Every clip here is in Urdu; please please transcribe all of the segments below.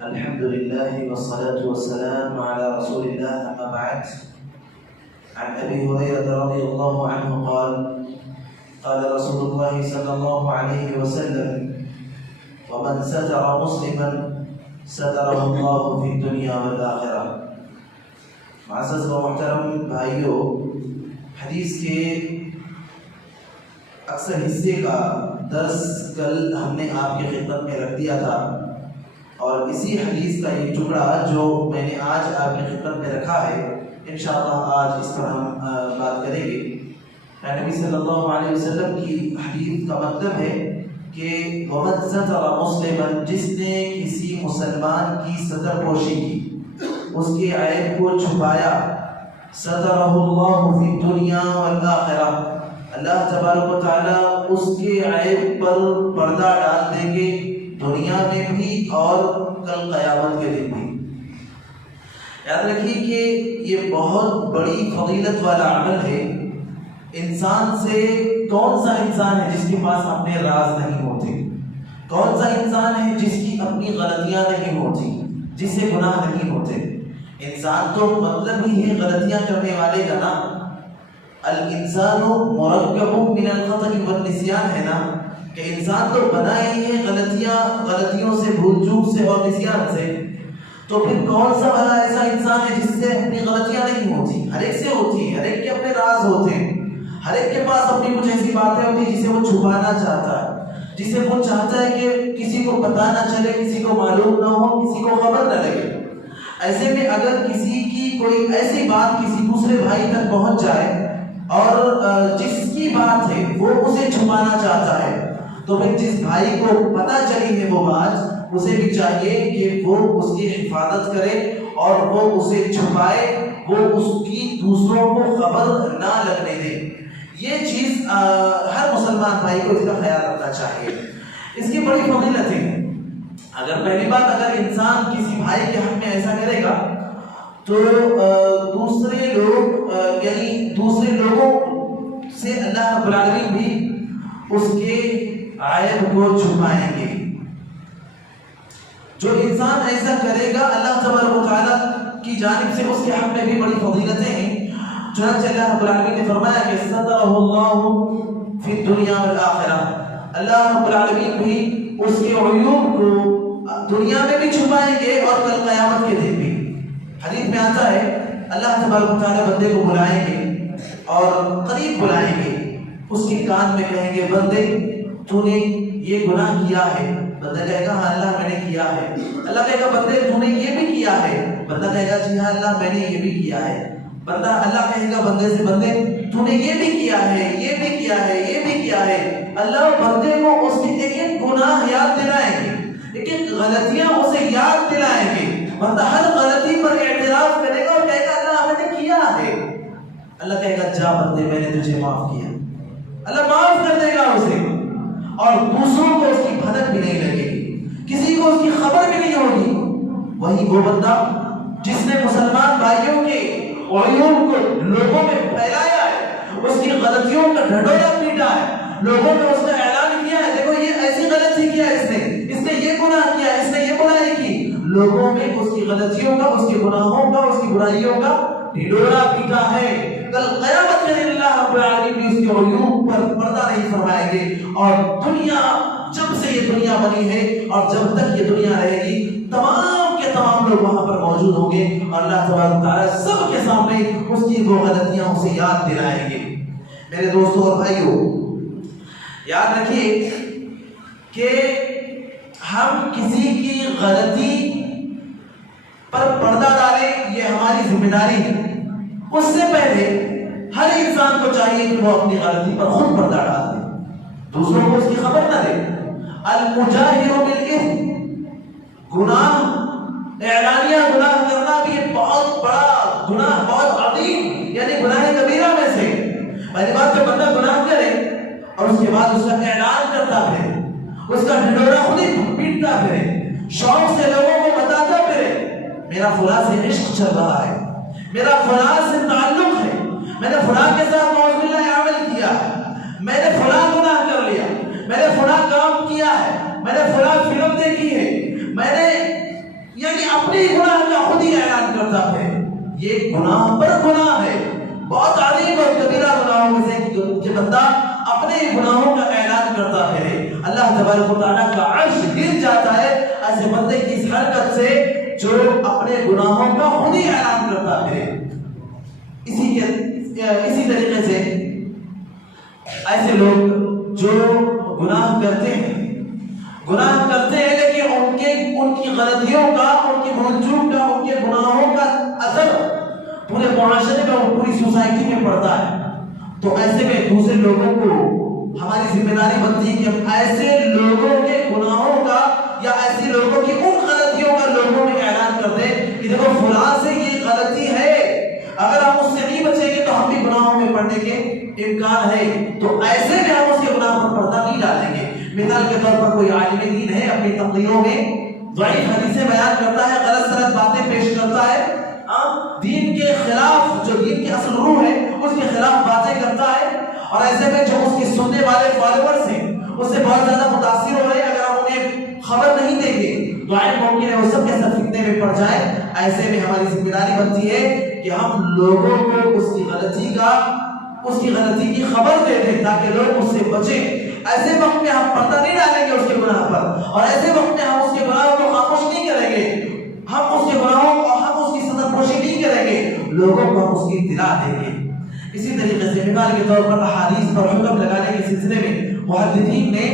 الحمد لله والصلاة والسلام على رسول الله أما بعد. عن أبي هريرة رضي الله عنه قال قال رسول الله صلى الله عليه وسلم ومن ستر مسلما ستره الله في الدنيا والآخرة. معزز و محترم بھائیوں، حدیث کے اکثر حصے کا درس کل ہم نے آپ کی خدمت میں رکھ دیا تھا، اور اسی حدیث کا یہ ٹکڑا جو میں نے آج آپ کی خدمت میں رکھا ہے انشاءاللہ آج اس پر ہم بات کریں گے. نبی صلی اللہ علیہ وسلم کی حدیث کا مطلب ہے کہ وَمَنْ سَتَرَ مُسْلِمًا، جس نے کسی مسلمان کی ستر پوشی کی، اس کے عیب کو چھپایا، سَتَرَهُ اللَّهُ فِي الدُّنْيَا وَالْآخِرَةِ، اللہ تبارک و تعالیٰ اس کے عیب پر پردہ ڈال دیں گے دنیا میں بھی اور کل قیامت کے دن بھی. یاد رکھیے کہ یہ بہت بڑی فضیلت والا عمل ہے. انسان سے کون سا انسان ہے جس کے پاس اپنے راز نہیں ہوتے؟ کون سا انسان ہے جس کی اپنی غلطیاں نہیں ہوتی، جس سے گناہ نہیں ہوتے؟ انسان تو مطلب ہی ہے غلطیاں کرنے والے کا نا. الانسان مرکب من الخطأ والنسیان ہے نا، کہ انسان تو بنا ہی ہے غلطیوں سے، بھول چوک سے اور نسیان سے. تو پھر کون سا بھلا ایسا انسان ہے جس سے اپنی غلطیاں نہیں ہوتی؟ ہر ایک سے ہوتی ہے، ہر ایک کے اپنے راز ہوتے ہیں، ہر ایک کے پاس اپنی کچھ ایسی باتیں ہوتی ہیں جسے وہ چھپانا چاہتا ہے، جسے وہ چاہتا ہے کہ کسی کو پتہ نہ چلے، کسی کو معلوم نہ ہو، کسی کو خبر نہ لگے. ایسے میں اگر کسی کی کوئی ایسی بات کسی دوسرے بھائی تک پہنچ جائے اور جس کی بات ہے وہ اسے چھپانا چاہتا ہے، تو پھر جس بھائی کو پتہ چلی ہے وہ بات، اسے بھی چاہیے کہ وہ اس کی حفاظت کرے اور وہ اسے چھپائے، وہ اس کی دوسروں کو خبر نہ لگنے دے. یہ چیز ہر مسلمان بھائی کو اس کا خیال رکھنا چاہیے. اس کی بڑی فضیلت ہے. اگر پہلی بات، اگر انسان کسی بھائی کے حق میں ایسا کرے گا تو دوسرے لوگوں سے اللہ رب العالمین بھی اس کے عیب کو چھپائیں گے. جو انسان ایسا کرے گا اللہ تبارک و تعالیٰ کی جانب سے اس کے حق میں بھی بڑی فضیلتیں ہیں. چنانچہ اللہ رب العالمین نے فرمایا کہ سترہ اللہ فی الدنیا والآخرہ، اللہ رب العالمین بھی اس کے عیوب کو دنیا میں بھی چھپائیں گے اور کل قیامت کے دن بھی. حدیث میں آتا ہے اللہ تبارک و تعالیٰ بندے کو بلائیں گے اور قریب بلائیں گے، اس کے کان میں کہیں گے بندے تو نے یہ گناہ کیا ہے. بندہ کہے گا ہاں اللہ میں نے کیا ہے. اللہ کہے گا بندے تو نے یہ بھی کیا ہے. بندہ کہے گا جی ہاں اللہ میں نے یہ بھی کیا ہے. اللہ کہے گا بندے سے بندے تو نے یہ بھی کیا ہے، یہ بھی کیا ہے، یہ بھی کیا ہے. اللہ بندے کو اس کے ایک ایک گناہ یاد دلائیں گے، ایک ایک غلطیاں اسے یاد دلائیں گے. بندہ ہر غلطی پر اعتراف کرے گا اور کہے گا اللہ میں نے کیا ہے. اللہ کہے گا جا بندے میں نے تجھے معاف کیا. اللہ معاف کر دے گا اسے، اور دوسروں کو اس کی بھنک بھی نہیں لگے گی، کسی کو اس کی خبر بھی نہیں ہوگی. وہی وہ بندہ جس نے مسلمان بھائیوں کے عیوب کو لوگوں میں پھیلایا ہے، اس کی غلطیوں کا ڈھنڈورا پیٹا ہے، لوگوں میں اس نے اعلان کیا ہے دیکھو یہ ایسی غلطی کیا اس نے یہ گناہ کیا، اس نے یہ برائی کی. لوگوں میں اس کی غلطیوں کا، اس کے گناہوں کا، اس کی برائیوں کا ڈھنڈورا پیٹا ہے. کل قیامت میں اللہ رب العالمین بھی اس کے عیوب پر پردہ نہیں فرمائیں گے. اور دنیا، جب سے یہ دنیا بنی ہے اور جب تک یہ دنیا رہے گی، تمام کے تمام لوگ وہاں پر موجود ہوں گے اور اللہ تبارک و تعالیٰ سب کے سامنے اس کی وہ غلطیاں اسے یاد دلائیں گے. میرے دوستوں اور بھائیوں، یاد رکھیے کہ ہم کسی کی غلطی پر پردہ ڈالیں یہ ہماری ذمہ داری ہے. اس سے پہلے ہر انسان کو چاہیے کہ وہ اپنی غلطی پر خود پردہ ڈال دے، دوسروں کو اس کی خبر نہ دے. المجاہر بالاثم، گناہ اعلانیہ گناہ کرنا بھی ایک بہت بڑا گناہ، بہت عظیم، یعنی گناہ کبیرہ میں سے. پہلی بات تو بندہ گناہ کرے اور اس کے بعد اس کا اعلان کرتا پھرے، اس کا ڈھنڈورا خود ہی پیٹتا پھرے، شوق سے لوگوں کو بتاتا پھرے میرا فلاں سے عشق چل رہا ہے، میرا فلاں سے تعلق ہے، میں نے فلاں کے ساتھ نعوذ باللہ عمل کیا ہے، میں نے فلاں گناہ کر لیا، میں نے فلاں کام کیا ہے، میں نے فلاں فلم دیکھی ہے، یہ گناہ پر گناہ ہے، بہت عظیم اور کبیرہ گناہوں میں سے کہ بندہ اپنے گناہوں کا اعلان کرتا پھرے، اللہ تبارک و تعالیٰ کا عرش گر جاتا ہے ایسے بندے کی اس حرکت سے جو اپنے گناہوں کا خود ہی اعلان کرتا پھرے۔ اسی طریقے سے ایسے لوگ جو گناہ کرتے ہیں لیکن ان کی غلطیوں کا، ان کی بھول چوک کا، ان کے گناہوں کا اثر پورے معاشرے میں اور پوری سوسائٹی میں پڑتا ہے، تو ایسے میں دوسرے لوگوں کو ہماری ذمہ داری بنتی ہے کہ ہم ایسے لوگوں کے گناہوں کا یا ایسے لوگوں کی ان غلطیوں کا لوگوں میں اعلان کر دیں کہ دیکھو فلاں سے یہ غلطی ہے، اگر ہم اس سے نہیں بچیں گے تو ہم بھی گناہوں میں پڑنے کے امکان ہے، تو ایسے میں ہم اس کے گناہ پر پردہ نہیں ڈالیں گے۔ مثال کے طور پر کوئی عالم دین ہے، اپنی تقریروں میں ضعیف حدیثیں بیان کرتا ہے، غلط سلط باتیں پیش کرتا ہے، دین کے خلاف، جو دین کے اصل روح ہے اس کے خلاف باتیں کرتا ہے، اور ایسے میں جو اس کے سننے والے فالوورز ہیں اس سے بہت زیادہ متاثر ہو رہے ہیں، اگر ہم انہیں خبر نہیں دیں گے تو عین ممکن ہے وہ سب کے سب فتنے میں پڑ جائے۔ ایسے میں ہماری ذمہ داری بنتی ہے کہ ہم لوگوں کو اس کی غلطی کی خبر دے دیں تاکہ لوگ اس سے بچیں۔ ایسے وقت میں ہم پردہ نہیں ڈالیں گے اس کے گناہ پر، اور ایسے وقت میں ہم اس کے گناہوں کو خاموش نہیں کریں گے، ہم اس کے گناہوں کو، ہم اس کی سطح پوشی نہیں کریں گے، لوگوں کو ہم اس کی اطلاع دیں گے۔ اسی طریقے سے مثال کے طور پر احادیث پر حکم لگانے کے سلسلے میں محدثین نے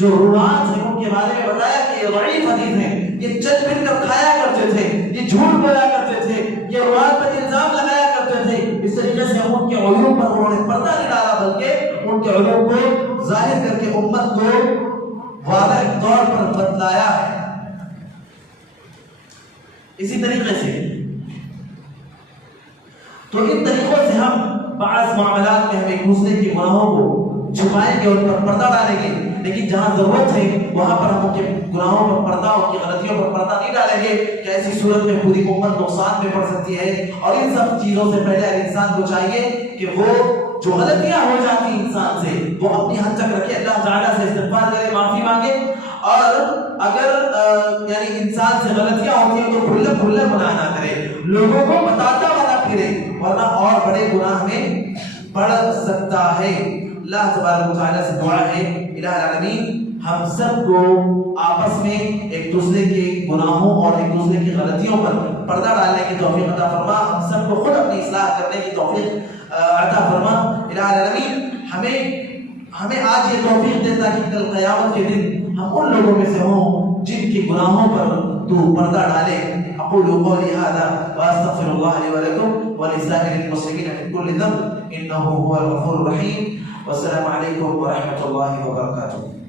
جو روایات ہیں ان کے بارے میں بتایا کہ یہ ضعیف حدیث ہیں، یہ چل پھر کر کھایا کرتے تھے، یہ جھوٹ بولا کرتے تھے، یہ روایات پر الزام لگایا کرتے تھے۔ اس طریقے سے ان کے علوم پر انہوں نے پردہ نہیں ڈالا بلکہ ان کے علوم کو ظاہر کر کے امت کو واضح طور پر بتلایا ہے۔ اسی طریقے سے تو ان طریقوں سے ہم بعض معاملات میں ہم ایک دوسرے کے گناہوں کو چھپائیں گے، ان پر پردہ ڈالیں گے، لیکن جہاں ضرورت ہے وہاں پر ہم ان کے گناہوں پر پردہ، ان کی غلطیوں پر پردہ نہیں ڈالیں گے کہ ایسی صورت میں پوری امت نقصان میں پڑ سکتی ہے۔ اور ان سب چیزوں سے پہلے انسان کو چاہیے کہ وہ جو غلطیاں ہو جاتی انسان سے وہ اپنی حد تک رکھے، اللہ تعالیٰ سے استغفار کرے، معافی مانگے، اور اگر یعنی انسان سے غلطیاں ہوتی ہیں تو کھلے گناہ نہ کرے، لوگوں کو بتاتا بنا پھرے، ورنہ اور بڑے گناہ میں پڑ سکتا ہے۔ اللہ تبارک و تعالیٰ سے دعا ہے الہ العالمین ہم سب کو آپس میں ایک دوسرے کے گناہوں اور ایک دوسرے کی غلطیوں پر پردہ ڈالنے کی توفیق عطا فرما، ہم سب کو خود اپنی اصلاح کرنے کی توفیق عطا فرما۔ الہ العالمین ہمیں آج یہ توفیق دے تاکہ کل قیامت کے دن ہم ان لوگوں میں سے ہوں جن کے گناہوں پر تو پردہ ڈالے۔ اقول قولی هذا واستغفر الله لي ولكم ولسائر المسلمين من كل ذنب انه هو الغفور الرحيم، والسلام عليكم ورحمة الله وبركاته۔